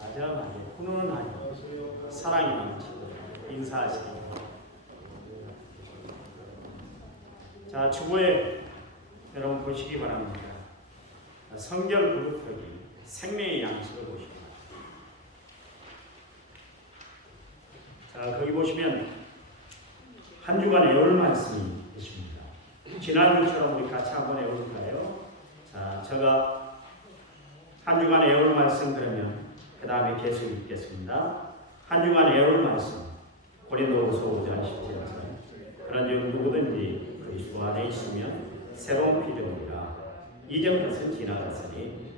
다정하게 훈훈하게 사랑이 넘치고 인사하시기. 자, 주보에 여러분 보시기 바랍니다. 성경 그룹표기 생명의 양식을 보시기 바랍니다. 자, 거기 보시면 한 주간의 열 말씀이 있습니다. 지난주처럼 우리 같이 한번 해볼까요? 자, 제가 한 주간의 열 말씀 그러면 그 다음에 계속 읽겠습니다. 한 주간의 열 말씀 고린도후서 5장 17절 그런즉 누구든지 그리스도 안에 있으면 새로운 피조물이라 이전 것은 지나갔으니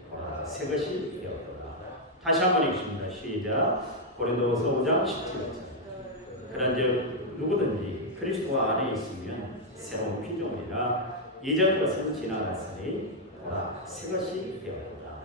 새 것이 되었구나. 다시 한번 읽습니다. 시작. 고린도후서 5장 17절 그런즉 누구든지 그리스도 안에 있으면 새로운 피조물이라 이전 것은 지나갔으니 새 것이 되었구나.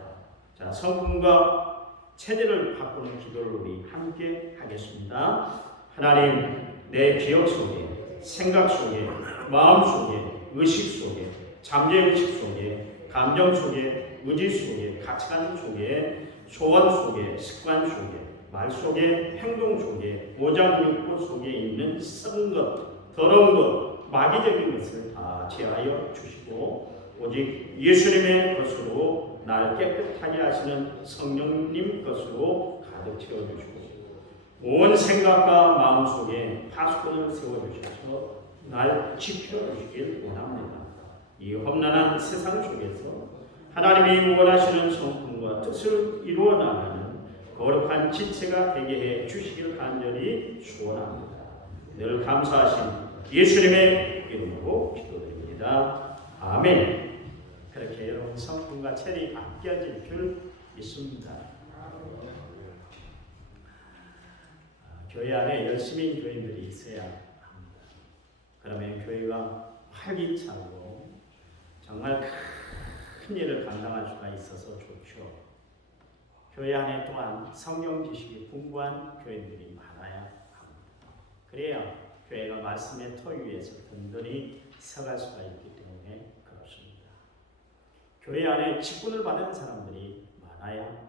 자, 성품과 체질을 바꾸는 기도를 우리 함께 하겠습니다. 하나님, 내 기억 속에, 생각 속에, 마음 속에, 의식 속에, 잠재의식 속에, 감정 속에, 의지 속에, 가치관 속에, 소원 속에, 습관 속에, 말 속에, 행동 속에, 오장육부 속에 있는 썩은 것, 더러운 것, 마귀적인 것을 다 제하여 주시고 오직 예수님의 것으로 날 깨끗하게 하시는 성령님 것으로 가득 채워주시고 온 생각과 마음 속에 파수꾼을 세워주셔서 날 지켜주시길 원합니다. 이 험난한 세상 속에서 하나님이 원하시는 성품과 뜻을 이루어 나가는 거룩한 지체가 되게 해 주시길 간절히 소원합니다. 늘 감사하신 예수님의 이름으로 기도드립니다. 아멘. 그렇게 여러분 성품과 체리 바뀌어질 줄 믿습니다. 교회 안에 열심히 교인들이 있어야 합니다. 그러면 교회가 활기차고 정말 큰 일을 감당할 수가 있어서 좋죠. 교회 안에 또한 성경 지식이 풍부한 교인들이 많아야 합니다. 그래야 교회가 말씀의 토 위에서 든든히 서갈 수가 있기 때문에 그렇습니다. 교회 안에 직분을 받은 사람들이 많아야 합니다.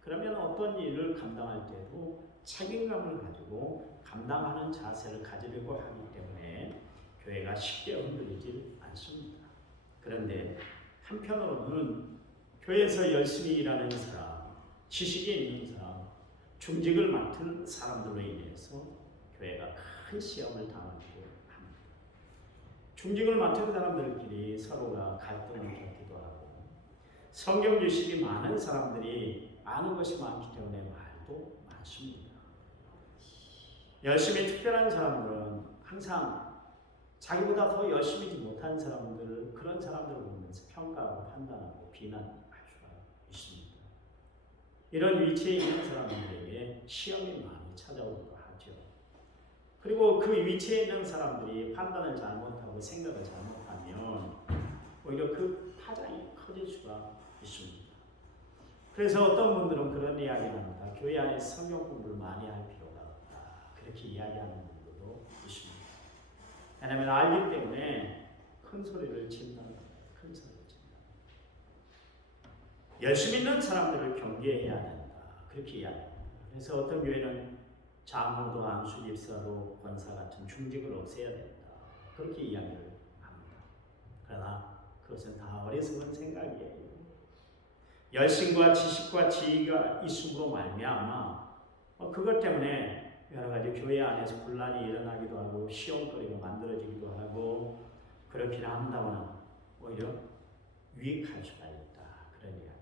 그러면 어떤 일을 감당할 때도 책임감을 가지고 감당하는 자세를 가지려고 하기 때문에 교회가 쉽게 흔들리지 않습니다. 그런데 한편으로는 교회에서 열심히 일하는 사람, 지식이 있는 사람, 중직을 맡은 사람들로 인해서 교회가 큰 시험을 당하기도 합니다. 중직을 맡은 사람들끼리 서로가 갈등을 겪기도 하고 성경 지식이 많은 사람들이 아는 것이 많기 때문에 말도 많습니다. 열심히 특별한 사람들은 항상 자기보다 더 열심히지 못한 사람들, 그런 사람들을 보면서 평가하고 판단하고 비난할 수가 있습니다. 이런 위치에 있는 사람들에게 시험이 많이 찾아오기도 하죠. 그리고 그 위치에 있는 사람들이 판단을 잘못하고 생각을 잘못하면 오히려 그 파장이 커질 수가 있습니다. 그래서 어떤 분들은 그런 이야기를 합니다. 교회 안에 성경 공부를 많이 할 필요가 없다. 그렇게 이야기하는 분들도 있습니다. 왜냐하면 알기 때문에 큰 소리를 친다는 거예요. 큰 소리를 친다. 열심히 있는 사람들을 경계해야 된다. 그렇게 이야기합니다. 그래서 어떤 교회는 장로도 안수 집사도 권사 같은 중직을 없애야 된다. 그렇게 이야기를 합니다. 그러나 그것은 다 어리석은 생각이에요. 열심과 지식과 지혜가 있음으로 말미암아 그것 때문에 여러 가지 교회 안에서 분란이 일어나기도 하고 시험거리가 만들어지기도 하고 그렇게 한다거나 오히려 유익할 수가 있다. 그런 이야기입니다.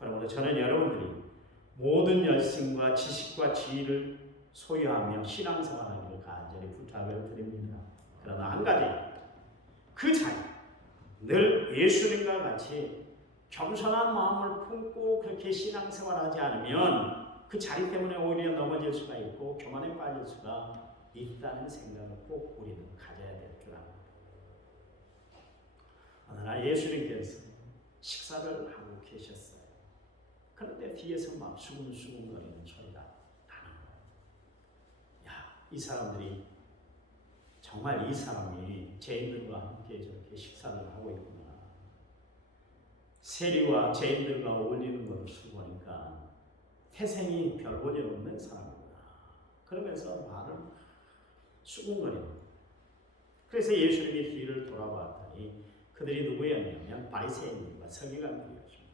그러므로 저는 여러분들이 모든 열심과 지식과 지혜를 소유하며 신앙생활하기를 간절히 부탁을 드립니다. 그러나 한 가지, 그 자리 늘 예수님과 같이 겸손한 마음을 품고 그렇게 신앙생활하지 않으면 그 자리 때문에 오히려 넘어질 수가 있고 교만에 빠질 수가 있다는 생각을 꼭 우리는 가져야 될 줄 압니다. 어느 날 예수님께서 식사를 하고 계셨어요. 그런데 뒤에서 막 수근수근거리는 소리가 나는 거예요. 야, 이 사람들이 정말 이 사람이 죄인들과 함께 저렇게 식사를 하고 있구나. 세리와 죄인들과 어울리는 것을 보니까 태생이 별볼이 없는 사람이구나. 그러면서 말을 수군거립니다. 그래서 예수님이 뒤를 돌아봤더니 그들이 누구였냐면 바리새인들과 서기관들이었습니다.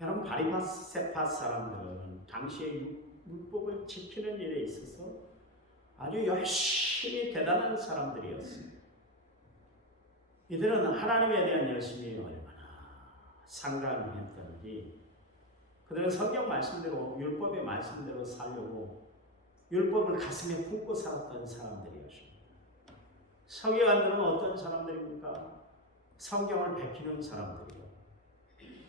여러분, 바리새파 사람들은 당시의 율법을 지키는 일에 있어서 아주 열심히 대단한 사람들이었어요. 이들은 하나님에 대한 열심이 얼마나 상당했던지 그들은 성경 말씀대로 율법의 말씀대로 살려고 율법을 가슴에 품고 살았던 사람들이었습니다. 서기관들은 어떤 사람들입니까? 성경을 베끼는 사람들이요.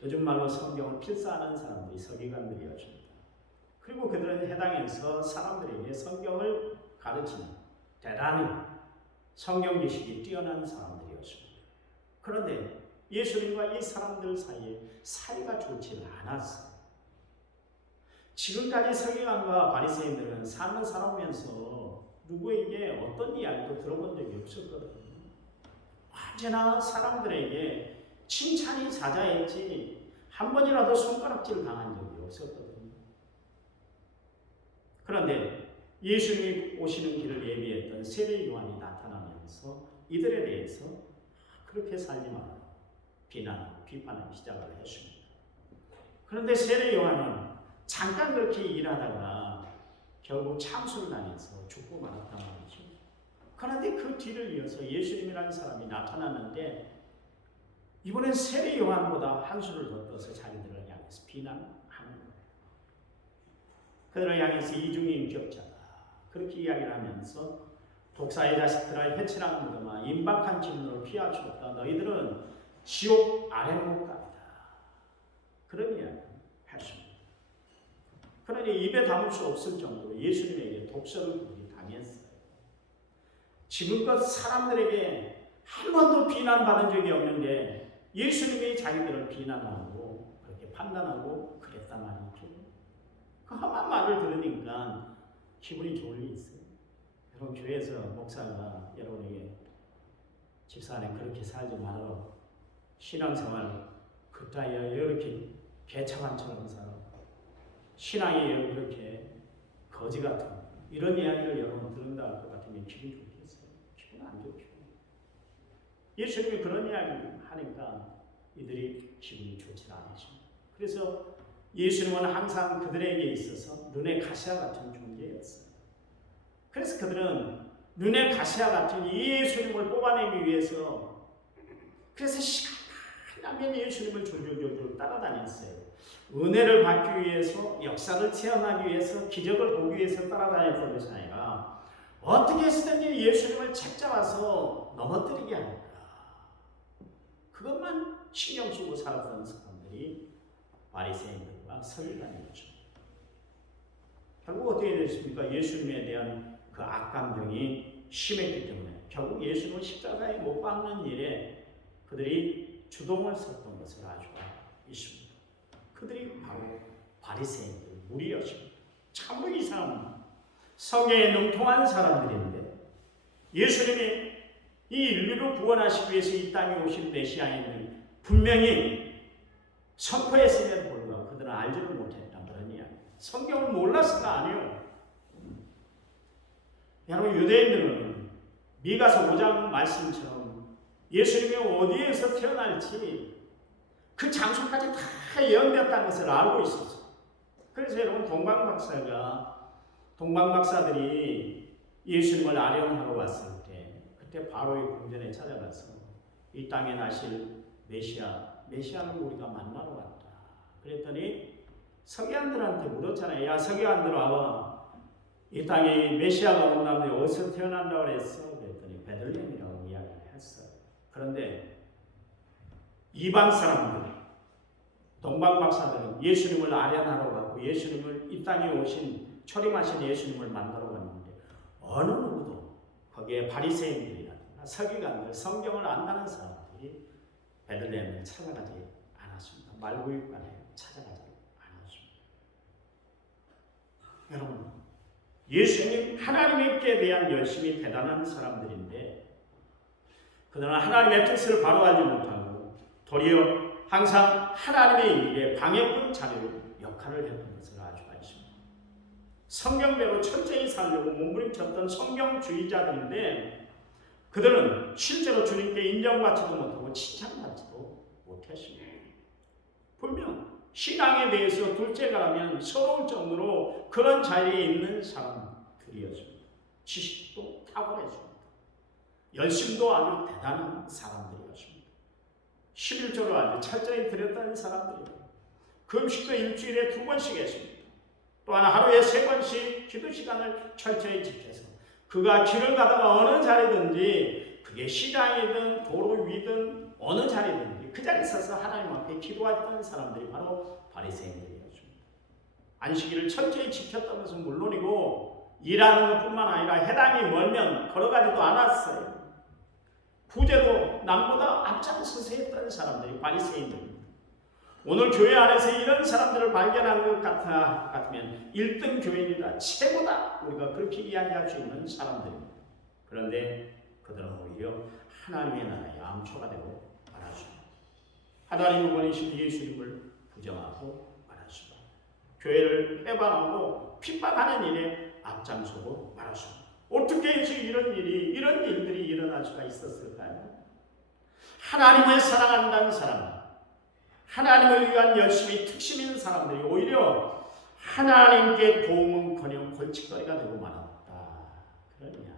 요즘 말로 성경을 필사하는 사람들이 서기관들이었습니다. 그리고 그들은 해당에서 사람들에게 성경을 가르치는 대단히 성경 지식이 뛰어난 사람들이었습니다. 그런데 예수님과 이 사람들 사이에 사이가 좋지는 않았어요. 지금까지 서기관과 바리새인들은 삶을 살아오면서 누구에게 어떤 이야기도 들어본 적이 없었거든요. 언제나 사람들에게 칭찬이 잦아했지 한 번이라도 손가락질 당한 적이 없었거든요. 그런데 예수님이 오시는 길을 예비했던 세례 요한이 나타나면서 이들에 대해서 그렇게 살지 말라 비판을 시작을 했습니다. 그런데 세례 요한은 잠깐 그렇게 일하다가 결국 참수를 당해서 죽고 말았단 말이죠. 그런데 그 뒤를 이어서 예수님이라는 사람이 나타났는데 이번엔 세례 요한보다 한 수를 더 떠서 자기들을 향해서 비난하는 거예요. 그들을 향해서 이중인격자다 그렇게 이야기를 하면서 독사의 자식들아 해치라는 무덤아 임박한 진노를 피할 수 없다. 너희들은 지옥 아래로 간다. 그런 이야기를 했습니다. 그러니 입에 담을 수 없을 정도로 예수님에게 독설을 그들이 당했어요. 지금껏 사람들에게 한 번도 비난받은 적이 없는데 예수님이 자기들을 비난하고 그렇게 판단하고 그랬단 말이죠. 그 험한 말을 들으니까 기분이 좋을 리 있어요. 여러분, 교회에서 목사가 여러분에게 집사 안에 그렇게 살지 말아. 신앙생활 그따위야 이렇게 개차반처럼 살아. 신앙이 이렇게 거지 같은 이런 이야기를 여러분 들은다 할 것 같으면 기분 좋겠어요? 기분 안 좋죠. 예수님이 그런 이야기를 하니까 이들이 기분이 좋지 않으십니다. 그래서 예수님은 항상 그들에게 있어서 눈의 가시와 같은 존재였어요. 그래서 그들은 눈의 가시와 같은 이 예수님을 뽑아내기 위해서 그래서 시간 나면 예수님을 졸졸졸졸 따라다녔어요. 은혜를 받기 위해서, 역사를 체험하기 위해서, 기적을 보기 위해서 따라다녔던 것이 아니라 어떻게 해서든지 예수님을 책잡아서 넘어뜨리게 하니까 그것만 신경 쓰고 살았던 사람들이 바리새인들과 서기관이었죠. 결국 어떻게 됐습니까? 예수님에 대한 그 악감정이 심했기 때문에 결국 예수님을 십자가에 못 박는 일에 그들이 주동을 섰던 것을 알 수가 있습니다. 그들이 바로 바리새인들 무리였습니다. 참으로 이상합니다. 성경에 능통한 사람들인데 예수님이 이 인류를 구원하시기 위해서 이 땅에 오신 메시아임을 분명히 선포했음에도 불구하고 그들은 알지를 못했단 그런 이야기. 성경을 몰랐을까? 아니요. 여러분, 유대인들은 미가서 5장 말씀처럼 예수님이 어디에서 태어날지 그 장소까지 다 예언되었다는 것을 알고 있었어요. 그래서 여러분, 동방박사들이 예수님을 아련하러 왔을 때 그때 바로의 궁전에 찾아가서 이 땅에 나실 메시아를 우리가 만나러 왔다. 그랬더니 서기관들한테 물었잖아요. 야, 서기관들 와봐. 이 땅에 메시아가 온다는데 어디서 태어난다고 그랬어? 그랬더니 베들레헴이라고 이야기를 했어요. 그런데 이방 사람들, 동방박사들은 예수님을 아련하러 갔고 예수님을 이 땅에 오신 초림하신 예수님을 만나러 갔는데 어느 누구도 거기에 바리새인들이라든가 서기관들, 성경을 안다는 사람들이 베들레헴을 찾아가지 않았습니다. 말구유관에 찾아가지 않았습니다. 여러분, 예수님 하나님께 대한 열심이 대단한 사람들인데 그들은 하나님의 뜻을 바로 알지 못하고 도리어 항상 하나님의 일에 방해꾼 자리로 역할을 했던 것을 알 수가 있습니다. 성경대로 철저히 살려고 몸부림쳤던 성경주의자들인데 그들은 실제로 주님께 인정받지도 못하고 칭찬받지도 못했습니다. 분명 신앙에 대해서 둘째가라면 서러울 정도로 그런 자리에 있는 사람들이었습니다. 지식도 탁월했습니다. 열심도 아주 대단한 사람들이었습니다. 11조를 아주 철저히 드렸다는 사람들이에요. 금식도 일주일에 2번씩 했습니다. 또한 하루에 3번씩 기도 시간을 철저히 지켜서 그가 길을 가다가 어느 자리든지 그게 시장이든 도로 위든 어느 자리든지 그 자리에 서서 하나님 앞에 기도했던 사람들이 바로 바리새인들이었습니다. 안식일을 철저히 지켰다는 것은 물론이고 일하는 것뿐만 아니라 해당이 멀면 걸어가지도 않았어요. 구제도 남보다 앞장서서 했던 사람들이 바리새인들입니다. 오늘 교회 안에서 이런 사람들을 발견한 것 같으면 1등 교인이다, 최고다, 우리가 그렇게 이야기할 수 있는 사람들입니다. 그런데 그들은 오히려 하나님의 나라의 암초가 되고 말았습니다. 하나님을 보내신 예수님을 부정하고 말았습니다. 교회를 해방하고 핍박하는 일에 앞장서고 말았습니다. 어떻게 해서 이런 일들이 일어날 수가 있었을까요? 하나님을 사랑한다는 사람, 하나님을 위한 열심히 특심 있는 사람들이 오히려 하나님께 도움은커녕 골칫거리가 되고 말았다. 그러냐?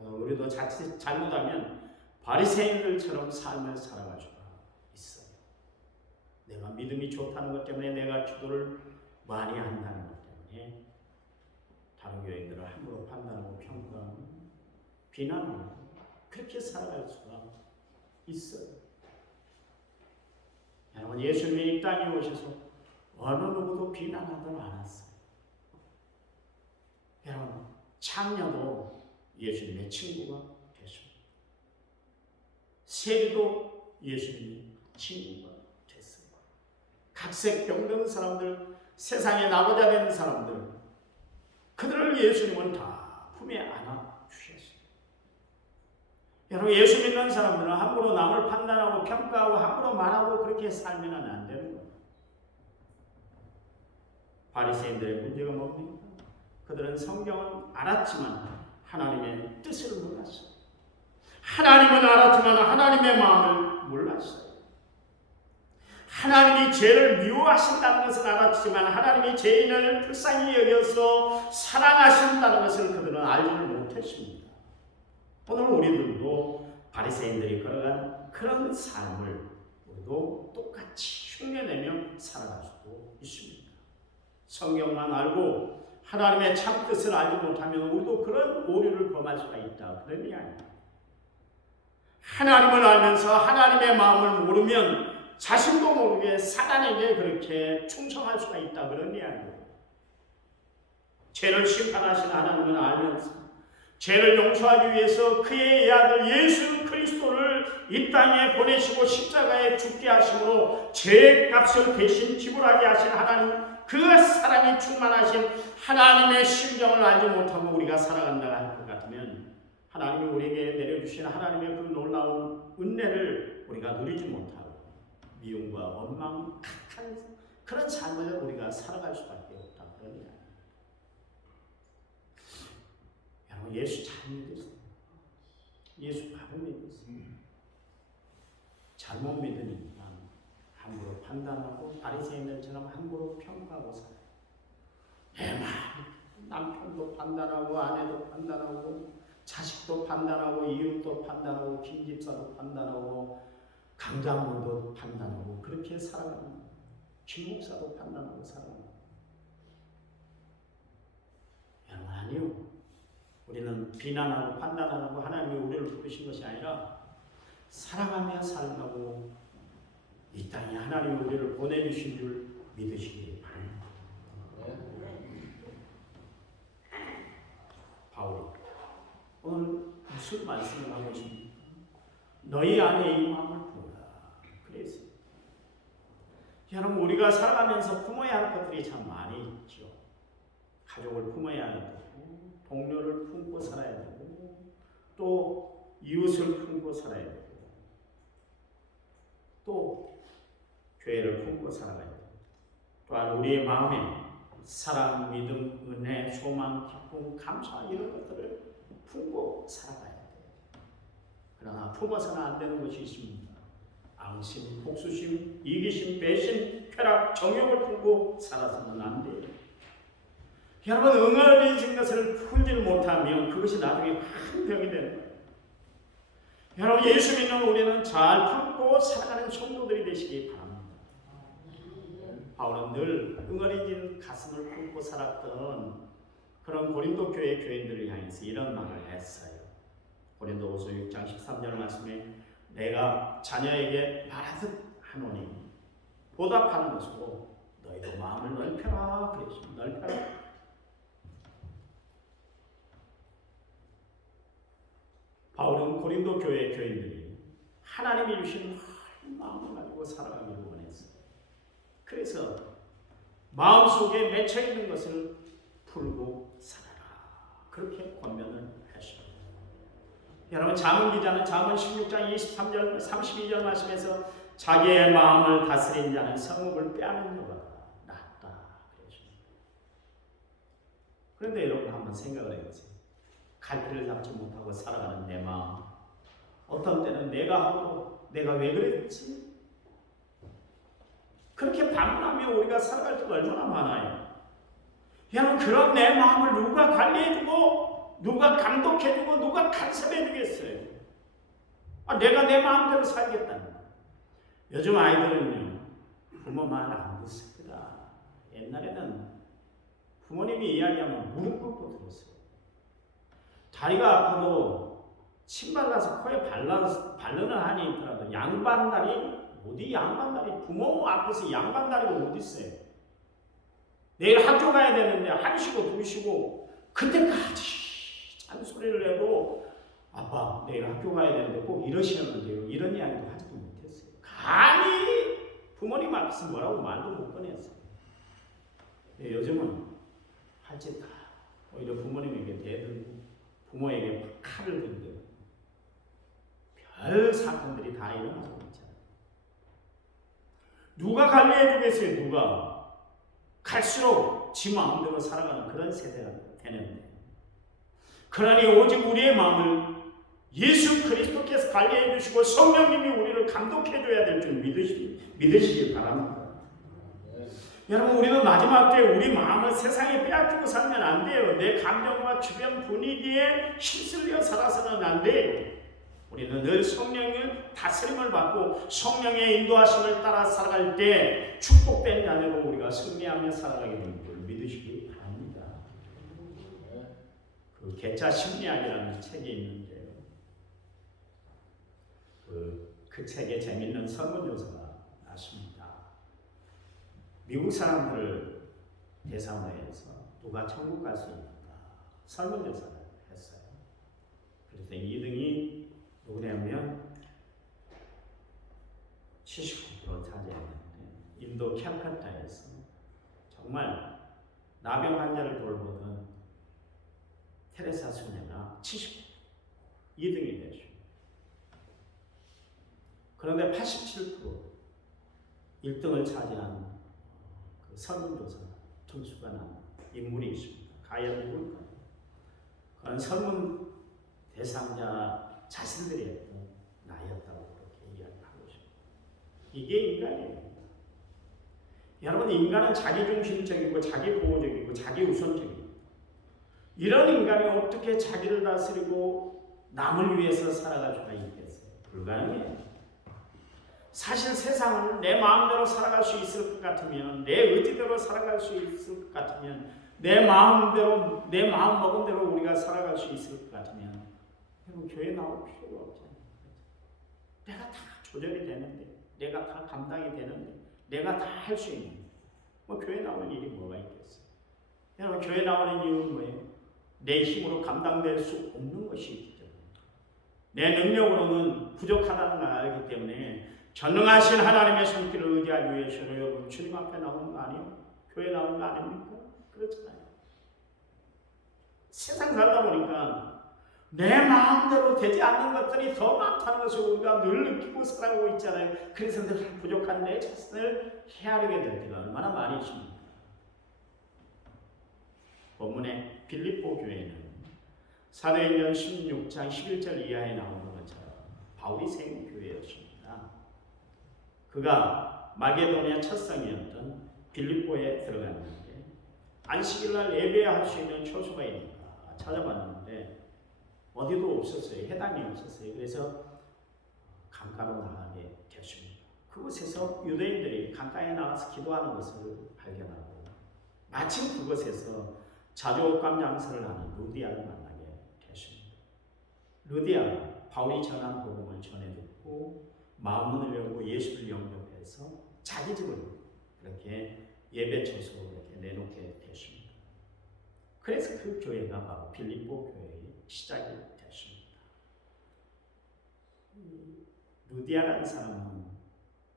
우리도 자칫 잘못하면 바리새인들처럼 삶을 살아갈 수가 있어요. 내가 믿음이 좋다는 것 때문에 내가 기도를 많이 한다는 것 때문에 다른 교인들을 함부로 판단하고 평가하고 비난하고 그렇게 살아갈 수가 있어요. 여러분, 예수님이 이 땅에 오셔서 어느 누구도 비난하지 않았어요. 여러분, 창녀도 예수님의 친구가 됐습니다. 세리도 예수님의 친구가 됐습니다. 각색 병든 사람들, 세상에 나고자 되는 사람들, 그들을 예수님은 다 품에 안아 주셨어요. 여러분, 예수 믿는 사람들은 함부로 남을 판단하고 평가하고 함부로 말하고 그렇게 살면 안 되는 거예요. 바리새인들의 문제가 뭡니까? 그들은 성경은 알았지만 하나님의 뜻을 몰랐어요. 하나님은 알았지만 하나님의 마음을 몰랐어요. 하나님이 죄를 미워하신다는 것을 알았지만 하나님이 죄인을 불쌍히 여겨서 사랑하신다는 것을 그들은 알지를 못했습니다. 오늘 우리들도 바리새인들이 걸어간 그런 삶을 우리도 똑같이 흉내내며 살아갈 수도 있습니다. 성경만 알고 하나님의 참 뜻을 알지 못하면 우리도 그런 오류를 범할 수가 있다. 그런 이야기입니다. 하나님을 알면서 하나님의 마음을 모르면 자신도 모르게 사단에게 그렇게 충성할 수가 있다. 그런 이야기입니다. 죄를 심판하신 하나님을 알면서 죄를 용서하기 위해서 그의 아들 예수 그리스도를 이 땅에 보내시고 십자가에 죽게 하심으로 죄의 값을 대신 지불하게 하신 하나님, 그 사랑이 충만하신 하나님의 심정을 알지 못하고 우리가 살아간다 할 것 같으면 하나님이 우리에게 내려주신 하나님의 그 놀라운 은혜를 우리가 누리지 못하고 미움과 원망, 각한 그런 삶을 우리가 살아갈 수밖에 없다. 그러냐? 여러분, 예수 잘 믿으세요. 예수 바로 믿으세요. 잘못 믿으니까 함부로 판단하고 바리새인들처럼 함부로 평가하고 살아요. 내 남편도 판단하고 아내도 판단하고 자식도 판단하고 이웃도 판단하고 김집사도 판단하고 강장모도 판단하고 그렇게 살아가는 김목사도 판단하고 살아가는 여러분, 아니요. 우리는 비난하고 판단하고 하나님이 우리를 부르신 것이 아니라 사랑하며 살라고 이 땅에 하나님이 우리를 보내주신 줄 믿으시기 바랍니다. 바울이 오늘 무슨 말씀을 하고 있습니까? 너희 안에 이 마음을 부어라. 그랬어요. 여러분, 우리가 살아가면서 품어야 할 것들이 참 많이 있죠. 가족을 품어야 하고 동료를 품고 살아야 되고 또 이웃을 품고 살아야 되고 또 교회를 품고 살아가야 되고 또한 우리의 마음에 사랑, 믿음, 은혜, 소망, 기쁨, 감사 이런 것들을 품고 살아가야 돼요. 그러나 품어서는 안 되는 것이 있습니다. 앙심, 복수심, 이기심, 배신, 쾌락, 정욕을 품고 살아서는 안 돼요. 여러분, 응어리진 것을 풀지를 못하면 그것이 나중에 큰 병이 되는 거예요. 여러분, 예수 믿는 우리는 잘 품고 살아가는 성도들이 되시기 바랍니다. 바울은 늘 응어리진 가슴을 품고 살았던 그런 고린도 교회 교인들을 향해서 이런 말을 했어요. 고린도후서 6장 13절 말씀에 내가 자녀에게 말하듯 하노니 보답하는 것으로 너희도 마음을 넓혀라 그랬습니다. 넓혀라. 바울은 고린도 교회 교인들이 하나님이 주신 마음을 가지고 살아가기를 원했어요. 그래서 마음속에 맺혀있는 것을 풀고 살아라. 그렇게 권면을 하십니다. 여러분, 잠언 기자는 잠언 16장 23절 32절 말씀에서 자기의 마음을 다스린 자는 성읍을 빼앗는 자보다 낫다 그랬습니다. 그런데 여러분 한번 생각을 해보세요. 갈피를 잡지 못하고 살아가는 내 마음, 어떤 때는 내가 하고 내가 왜 그랬지? 그렇게 반문하며 우리가 살아갈 때가 얼마나 많아요. 여러분, 그런 내 마음을 누가 관리해주고 누가 감독해주고 누가 간섭해주겠어요? 내가 내 마음대로 살겠다는 거예요. 요즘 아이들은요, 부모 말 안 듣습니다. 옛날에는 부모님이 이야기하면 무릎 꿇고 들었어요. 다리가 아파도 침 발라서 코에 바르는 한이 있더라도 양반다리, 어디 양반다리, 부모 앞에서 양반다리가 어디 있어요? 내일 학교 가야 되는데 1시고 2시고 그때까지 잔소리를 해도 아빠 내일 학교 가야 되는데 꼭 이러시는데요. 이런 이야기도 하지도 못했어요. 감히 부모님 앞에서 뭐라고 말도 못 꺼냈어요. 요즘은 할 짓 다 오히려 부모님에게 대들고 부모에게 칼을 들고 별 사건들이 다 일어나고 있잖아요. 누가 관리해 주겠어요? 누가? 갈수록 지 마음대로 살아가는 그런 세대가 되는데, 그러니 오직 우리의 마음을 예수 그리스도께서 관리해 주시고 성령님이 우리를 감독해 줘야 될 줄 믿으시길 바랍니다. 여러분, 우리는 마지막 때 우리 마음을 세상에 빼앗기고 살면 안 돼요. 내 감정과 주변 분위기에 휩쓸려 살아서는 안 돼요. 우리는 늘 성령의 다스림을 받고 성령의 인도하심을 따라 살아갈 때 축복된 자녀로 우리가 승리하며 살아가게 되는 걸 믿으시기 바랍니다. 그 개차 심리학이라는 책이 있는데요. 그 책에 재밌는 설문조사가 났습니다. 미국 사람들을 대상으로 해서 누가 천국 갈 수 있는가 설문조사를 했어요. 그래서 2등이 누구냐면 79% 차지했는데 인도 캘커타에서 정말 나병 환자를 돌보던 테레사 수녀가 2등이 되죠. 그런데 87% 1등을 차지한 그 설문조사 점수가 난 인물이 있습니다. 과연 누굴까요? 그건 설문 대상자 자신들이 했던 나였다고 그렇게 이야기하고 있습니다. 이게 인간이에요. 여러분, 인간은 자기중심적이고 자기보호적이고 자기우선적이고 이런 인간이 어떻게 자기를 다스리고 남을 위해서 살아갈 수가 있겠어요? 불가능해요. 사실 세상을 내 마음대로 살아갈 수 있을 것 같으면, 내 의지대로 살아갈 수 있을 것 같으면, 내 마음대로, 내 마음 먹은 대로 우리가 살아갈 수 있을 것 같으면 여러분, 교회 나올 필요가 없잖아요. 내가 다 조절이 되는데, 내가 다 감당이 되는데, 내가 다 할 수 있는데 교회 나오는 일이 뭐가 있겠어요? 여러분, 교회 나오는 이유는 뭐예요? 내 힘으로 감당될 수 없는 것이 있기 때문입니다. 내 능력으로는 부족하다는 걸 알기 때문에 전능하신 하나님의 손길을 의지하기 위해서는 여러분 주님 앞에 나오는 거 아니에요? 교회 나오는 거 아닙니까? 그렇잖아요. 세상 살다 보니까 내 마음대로 되지 않는 것들이 더 많다는 것을 우리가 늘 느끼고 살아오고 있잖아요. 그래서 늘 부족한 내 자신을 헤아리게 될 때가 얼마나 많이 있습니까? 본문의 빌립보 교회는 사도행전 16장 11절 이하에 나오는 것처럼 바울이 세운 교회였습니다. 그가 마게도니아 첫 성이었던 빌립보에 들어갔는데 안식일날 예배할 수 있는 처소가 있는가 찾아봤는데 어디도 없었어요. 해당이 없었어요. 그래서 강가로 나가게 됐습니다. 그곳에서 유대인들이 강가에 나가서 기도하는 것을 발견하고 마침 그곳에서 자주옥감 장사를 하는 루디아를 만나게 됐습니다. 루디아가 바울이 전한 복음을 전해 듣고 마음문을 열고 예수를 영접해서 자기 집을 그렇게 예배 처소로 이렇게 내놓게 됐습니다. 그래서 그 교회가 바로 빌립보 교회의 시작이 됐습니다. 루디아라는 사람은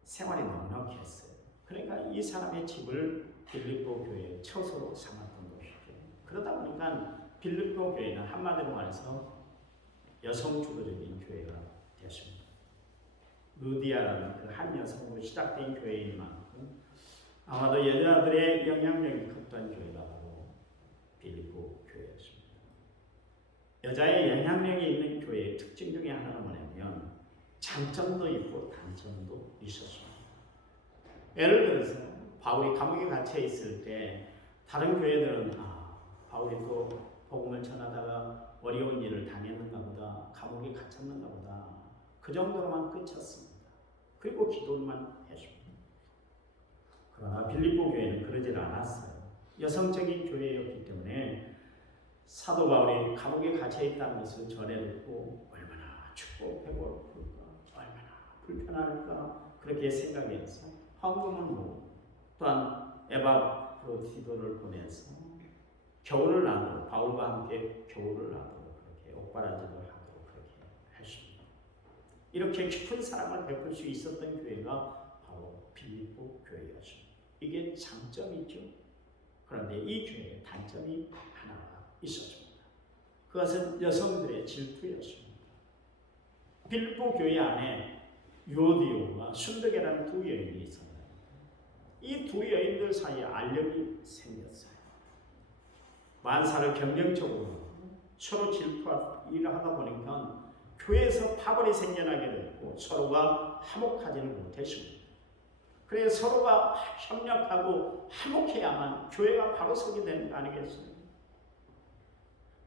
생활이 넉넉했어요. 그러니까 이 사람의 집을 빌립보 교회의 처소로 삼았던 것이죠. 그러다 보니까 빌립보 교회는 한마디로 말해서 여성주도적인 교회가 되었습니다. 루디아라는 그 한 여성으로 시작된 교회인 만큼 아마도 여자들의 영향력이 컸던 교회가 바로 빌립보 교회였습니다. 여자의 영향력이 있는 교회의 특징 중에 하나는 뭐냐면 장점도 있고 단점도 있었습니다. 예를 들어서 바울이 감옥에 갇혀 있을 때 다른 교회들은 바울이 또 복음을 전하다가 어려운 일을 당했는가 보다, 감옥에 갇혔는가 보다, 그 정도로만 끝쳤습니다. 그리고 기도만 했습니다. 그러나 빌립보 교회는 그러질 않았어요. 여성적인 교회였기 때문에 사도 바울이 감옥에 갇혀 있다는 것을 전해 듣고 얼마나 춥고 배고플까, 얼마나 불편할까 그렇게 생각해서 헌금을 모으고 또한 에바프로디도를 보내서 겨울을 나도록 바울과 함께 겨울을 나도록 그렇게 옥바라지를 하도록 그렇게 했습니다. 이렇게 깊은 사랑을 베풀 수 있었던 교회가 바로 빌립보 교회였습니다. 이게 장점이죠. 그런데 이 교회에 단점이 하나가 있었습니다. 그것은 여성들의 질투였습니다. 빌립보 교회 안에 유오디오와 순덕이라는 두 여인이 있었는데 이 두 여인들 사이에 알력이 생겼어요. 만사를 경쟁적으로 서로 질투하고 일을 하다 보니까 교회에서 파벌이 생겨나게 됐고 서로가 화목하지는 못했습니다. 그래서 서로가 협력하고 화목해야만 교회가 바로 서게 되는 거 아니겠습니까?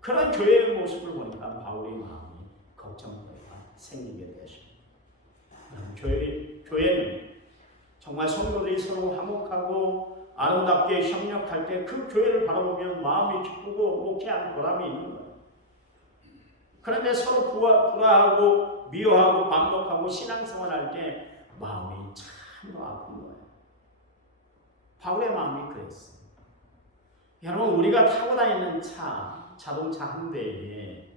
그런 교회의 모습을 보니까 바울의 마음이 걱정과 생기게 되었습니다. 교회는 정말 성도들이 서로 화목하고 아름답게 협력할 때 그 교회를 바라보면 마음이 기쁘고 목회하는 보람이 있는 거예요. 그런데 서로 불화하고 미워하고 반복하고 신앙생활할 때 마음이 참 아픈 거예요. 바울의 마음이 그랬어요. 여러분, 우리가 타고 다니는 자동차 한 대에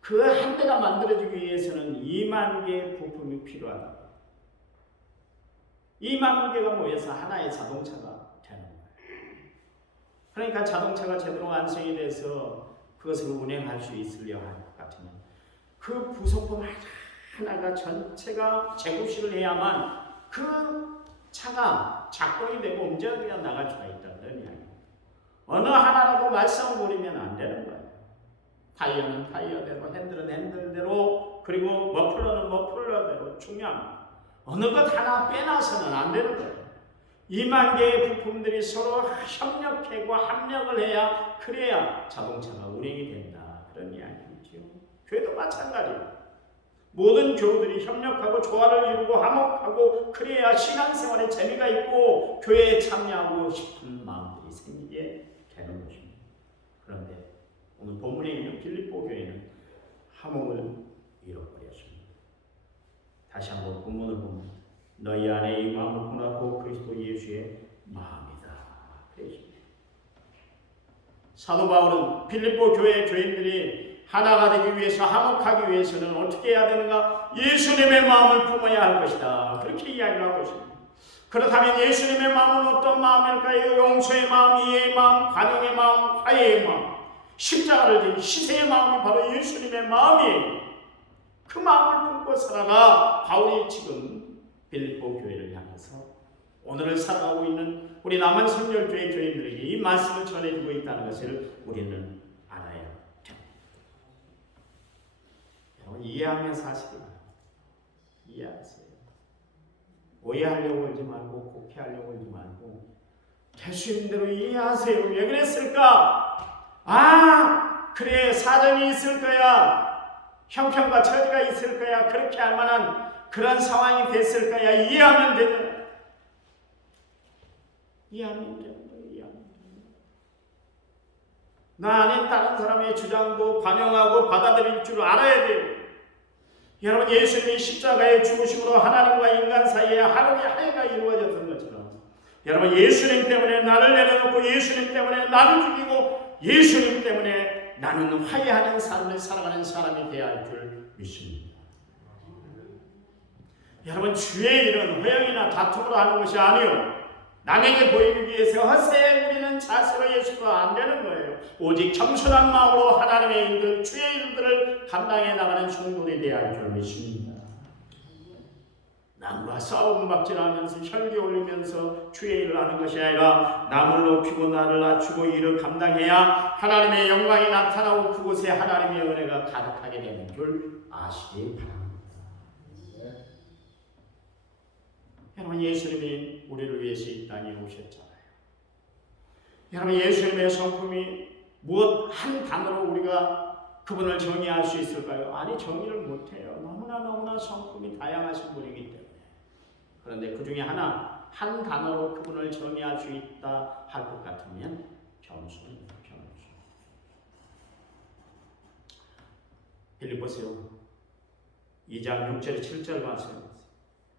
그 한 대가 만들어지기 위해서는 2만 개의 부품이 필요하다. 2만 개가 모여서 하나의 자동차가 되는 거예요. 그러니까 자동차가 제대로 완성이 돼서 그것을 운행할 수 있으려 할 것 같으면 그 부속품 하나가 전체가 재구시를 해야만 그 차가 작동이 되고 움직여 나갈 수가 있다는 이야기입니다. 어느 하나라도 말썽을 부리면 안 되는 거예요. 타이어는 타이어대로, 핸들은 핸들대로, 그리고 머플러는 머플러대로 중요합니다. 어느 것 하나 빼놔서는 안 되는 거예요. 2만 개의 부품들이 서로 협력하고 합력을 해야 그래야 자동차가 운행이 된다. 그런 이야기이죠. 교회도 마찬가지예요. 모든 교우들이 협력하고 조화를 이루고 화목하고 그래야 신앙생활에 재미가 있고 교회에 참여하고 싶은 마음들이 생기게 되는 것입니다. 그런데 오늘 본문에 있는 빌립보 교회는 화목을 잃어버렸습니다. 다시 한번 본문을 보면 너희 안에 이 마음을 혼합하고 그리스도 예수의 마음이다. 그랬습니다. 사도 바울은 빌립보 교회 교인들이 하나가 되기 위해서 화목하기 위해서는 어떻게 해야 되는가? 예수님의 마음을 품어야 할 것이다. 그렇게 이야기를 하고 있습니다. 그렇다면 예수님의 마음은 어떤 마음일까요? 용서의 마음, 이해의 마음, 관용의 마음, 화해의 마음. 십자가를 진 희생의 마음이 바로 예수님의 마음이에요. 그 마음을 품고 살아가 바울이 지금 빌립보 교회를 향해서 오늘을 살아가고 있는 우리 남한 성결교회 교인들에게 이 말씀을 전해주고 있다는 것을 우리는 알아야 됩니다. 여러분 이해하면서 하시기 바랍니다. 이해하세요. 오해하려고 하지 말고 곡해하려고 하지 말고 되시는 대로 이해하세요. 왜 그랬을까? 그래 사정이 있을 거야. 형편과 처지가 있을 거야. 그렇게 할 만한 그런 상황이 됐을 거야. 이해하면 되잖아. 이해하면 되는 거예요. 이해하면 되는 거예요. 나 아닌 다른 사람의 주장도 반영하고 받아들일 줄 알아야 돼요. 여러분 예수님이 십자가의 죽으심으로 하나님과 인간 사이에 하루의 화해가 이루어졌던 것처럼 여러분 예수님 때문에 나를 내려놓고 예수님 때문에 나를 죽이고 예수님 때문에 나는 화해하는 삶을 살아가는 사람이 되어야 할 줄 믿습니다. 여러분 주의 일은 회영이나 다툼으로 하는 것이 아니요 남에게 보이기 위해서 헛되이 부리는 자세로 예수가 안 되는 거예요. 오직 겸손한 마음으로 하나님의 일들, 주의 일들을 감당해 나가는 성도들이 되어야 할 줄 믿습니다. 남과 싸움 박질하면서 혈기 올리면서 주의 일을 하는 것이 아니라 남을 높이고 나를 낮추고 일을 감당해야 하나님의 영광이 나타나고 그곳에 하나님의 은혜가 가득하게 되는 줄 아시기 바랍니다. 여러분 예수님이 우리를 위해서 이 땅에 오셨잖아요. 여러분 예수님의 성품이 무엇 한 단어로 우리가 그분을 정의할 수 있을까요? 아니 정의를 못해요. 너무나 성품이 다양하신 분이기 때문에. 그런데 그 중에 한 단어로 그분을 정의할 수 있다 할 것 같으면 겸손입니다. 겸손. 빌립보서 2장 6절 7절 말씀.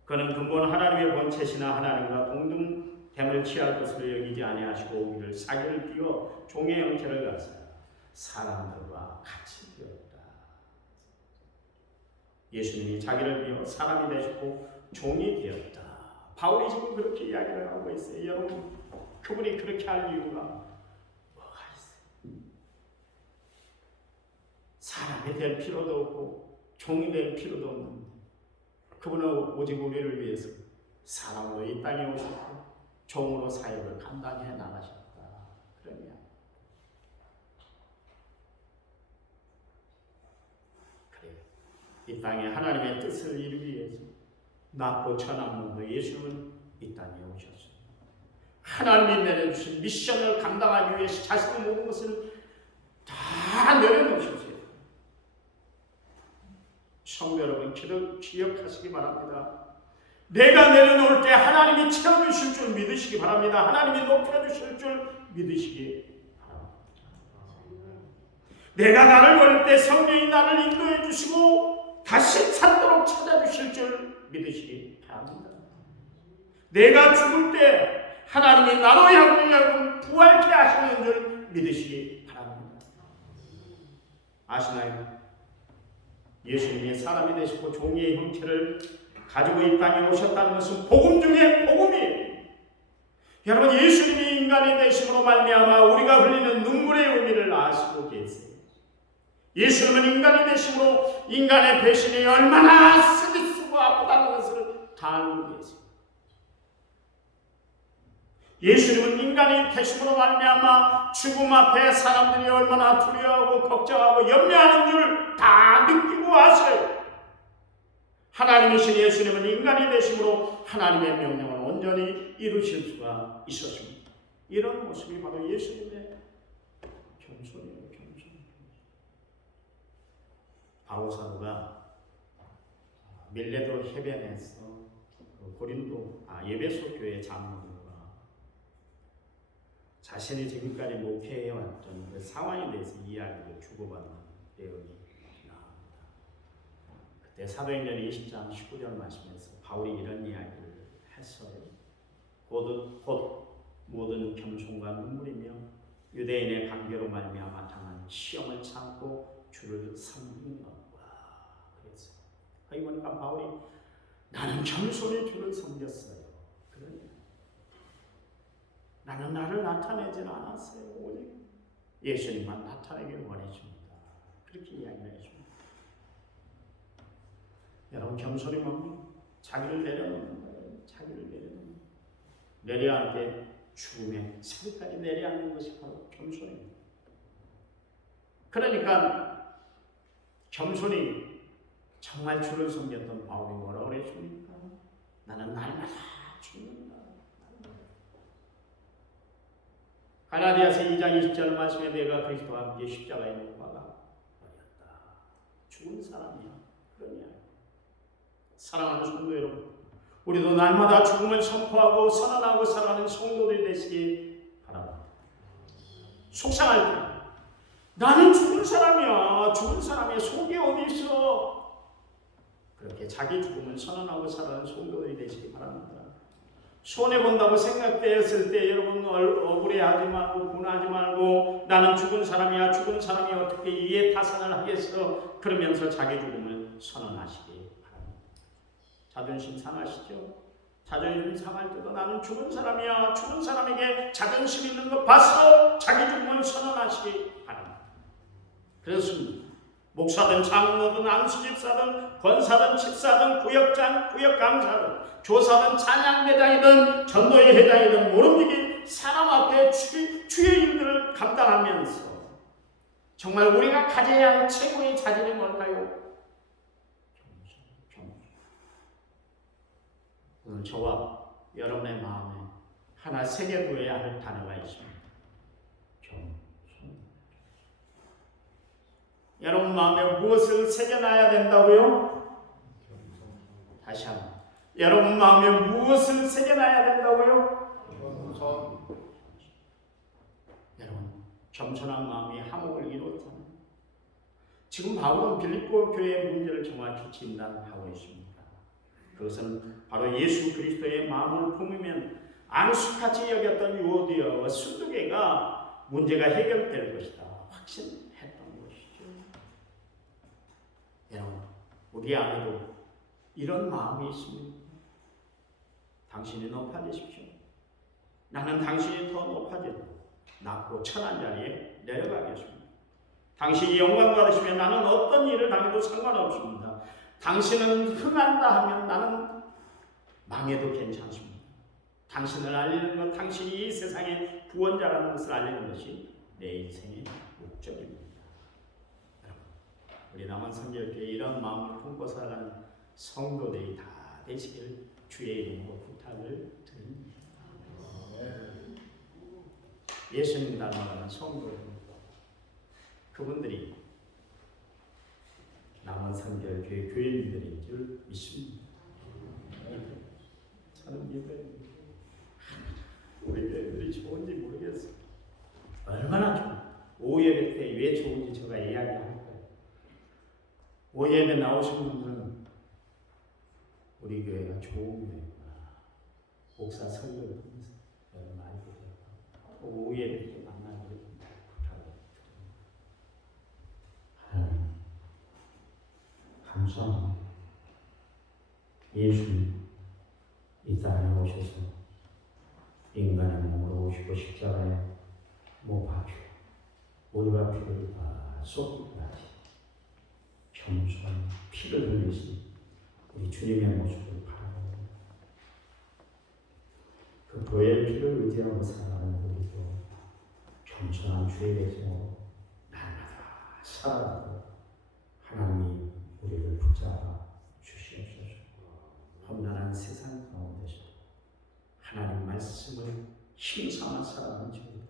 그는 근본 하나님의 본체시나 하나님과 동등됨을 취할 것으로 여기지 아니하시고 오기를 자기를 비워 종의 형체를 가서 사람들과 같이 되었다. 예수님이 자기를 비워 사람이 되시고 종이 되었다. 바울이 지금 그렇게 이야기를 하고 있어요. 여러분 그분이 그렇게 할 이유가 뭐가 있어요? 사람이 될 필요도 없고 종이 될 필요도 없는데 그분은 오직 우리를 위해서 사람으로 이 땅에 오셨고 종으로 사역을 감당해 나가셨다. 그러냐? 그래. 이 땅에 하나님의 뜻을 이루기 위해서 낮고 천한 몸도 예수님은 이 땅에 오셨습니다. 하나님이 내려주신 미션을 감당하기 위해서 자신의 모든 것을 다 내려놓으셨어요. 성도 여러분 기억하시기 바랍니다. 내가 내려놓을 때 하나님이 채워주실 줄 믿으시기 바랍니다. 하나님이 높여주실 줄 믿으시기 바랍니다. 내가 나를 버릴 때 성령이 나를 인도해 주시고 다시 찾도록 찾아주실 줄 믿으시기 바랍니다. 내가 죽을 때 하나님이 나로 하여금 부활케 하시는 줄 믿으시기 바랍니다. 아시나요? 예수님이 사람이 되시고 종의 형체를 가지고 이 땅에 오셨다는 것은 복음 중에 복음이에요. 여러분 예수님이 인간이 되심으로 말미암아 우리가 흘리는 눈물의 의미를 아시고 계세요. 예수님은 인간이 되심으로 인간의 배신이 얼마나 쓰고 아프다는 것을 다 알고 계세요. 예수님은 인간이 되심으로 말미암아 죽음 앞에 사람들이 얼마나 두려워하고 걱정하고 염려하는 줄 다 느끼고 아세요. 하나님이신 예수님은 인간이 되심으로 하나님의 명령을 온전히 이루실 수가 있었습니다. 이런 모습이 바로 예수님의 겸손이에요. 겸손. 바울 사도가 밀레도 해변에서 고린도 예배소 교회 장로들과 자신이 지금까지 목회해왔던 그 상황에 대해서 이야기를 주고받는 내용이 나옵니다. 그때 사도행전 20장 19절 말씀에서 바울이 이런 이야기를 했어요. 곧 모든 겸손과 눈물이며 유대인의 관계로 말미암아 당한 시험을 참고 주를 섬기는 것과 그랬어요. 거기 보니까 바울이 나는 겸손히 주를 섬겼어요. 그러냐? 나는 나를 나타내지는 않았어요. 오직 예수님만 나타나기를 원해줍니다. 그렇게 이야기를 해줍니다. 여러분, 겸손이 뭡니까? 자기를 내려놓는 거예요. 자기를 내려놓는 거예요. 내려앉게 죽음에 살까지 내려앉는 것이 바로 겸손입니다. 그러니까 겸손이 정말 주를 섬겼던 바울이 뭐라고 그랬습니까? 나는 날마다 죽는다. 갈라디아서 2장 20절 말씀에 내가 그리스도와 함께 십자가에 못 박아 버렸다. 죽은 사람이야. 그러냐? 사랑하는 성도 여러분, 우리도 날마다 죽음을 선포하고 선언하고 살아가는 성도들이 되시기 바랍니다. 속상할 때 나는 죽은 사람이야. 죽은 사람이야. 속이 어디 있어? 그렇게 자기 죽음을 선언하고 살아가는 성도들이 되시기 바랍니다. 손해본다고 생각되었을 때 여러분 억울해하지 말고 분하지 말고 나는 죽은 사람이야. 죽은 사람이 어떻게 이해 타산을 하겠어? 그러면서 자기 죽음을 선언하시기 바랍니다. 자존심 상하시죠? 자존심 상할 때도 나는 죽은 사람이야. 죽은 사람에게 자존심 있는 거 봤어? 자기 죽음을 선언하시기 바랍니다. 그렇습니다. 목사든 장로든 안수집사든 권사든 집사든 구역장, 구역강사든 교사든 찬양대장이든 전도회 회장이든 모름지기 사람 앞에 주의 일들을 감당하면서 정말 우리가 가져야 할 최고의 자질이 뭘까요? 겸손. 오늘 저와 여러분의 마음에 하나 새겨두어야 할 단어가 있습니다. 겸손. 여러분 마음에 무엇을 새겨놔야 된다고요? 다시 한번. 여러분 마음에 무엇을 새겨놔야 된다고요? 여러분, 겸손한 마음이 화목을 이루었잖아요. 지금 바울은 빌립보 교회의 문제를 정확히 진단하고 있습니다. 그것은 바로 예수 그리스도의 마음을 품으면 안식같이 여겼던 유오디아와 순두개가 문제가 해결될 것이다. 확신했던 것이죠. 여러분, 우리 안에도 이런 마음이 있습니다. 당신이 높아지십시오. 나는 당신이 더 높아지고 낮고 천한 자리에 내려가겠습니다. 당신이 영광 받으시면 나는 어떤 일을 당해도 상관없습니다. 당신은 흥한다 하면 나는 망해도 괜찮습니다. 당신을 알리는 것, 당신이 이 세상의 구원자라는 것을 알리는 것이 내 인생의 목적입니다. 여러분, 우리 남한 선교교회 이런 마음을 품고 살아가는 성도들이 다 되시길 주의 이름으로 부탁을 드립니다. 예수님 닮아가는 성도들, 그분들이 남한 선교교회 교인들인 줄 믿습니다. 저는 믿어요. 우리 교회들이 좋은지 모르겠어요. 얼마나 좋아. 오예배 때 왜 좋은지 제가 이야기할 거예요. 오예배 나오신 분들은 우리 교회가 좋은 교회구나. 목사 설교를 통해서 여러분 많이 보세요. 오예배 때 만나기를 부탁드립니다. 감사합니다. 예수님 이 땅에 오셔서 인간의 몸으로 오시고 십자가에 못 박히고 우리가 피를 다 쏟기까지 겸손한 피를 흘리신 우리 주님의 모습을 바라봅니다. 그 보혈 피를 의지하고 살아가는 우리도 겸손한 주의 백성으로 날마다 살아가고 하나님이 우리를 붙잡아 주시옵소서. 험난한 세상 가운데서 하나님 말씀을 힘삼아 살아가는 저희들,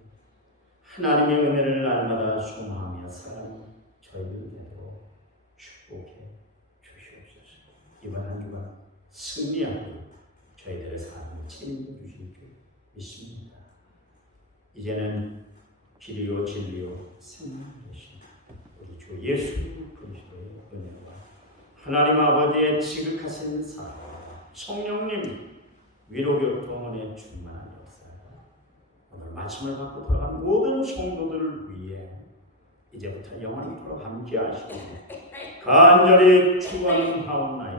하나님의 은혜를 날마다 소망하며 살아가는 저희들 되도록 축복해 주시옵소서. 이번 한 주간 승리하고 저희들의 삶을 책임져 주실 줄 믿습니다. 이제는 길이요 진리요 생명 되신 우리 주 예수 그리스도의 은혜와 하나님 아버지의 지극하신 사랑, 성령님 위로교통원의 충만한 역사, 오늘 말씀을 받고 돌아간 모든 성도들을 위해 이제부터 영원히 함께 하시고 간절히 축원하옵나이다.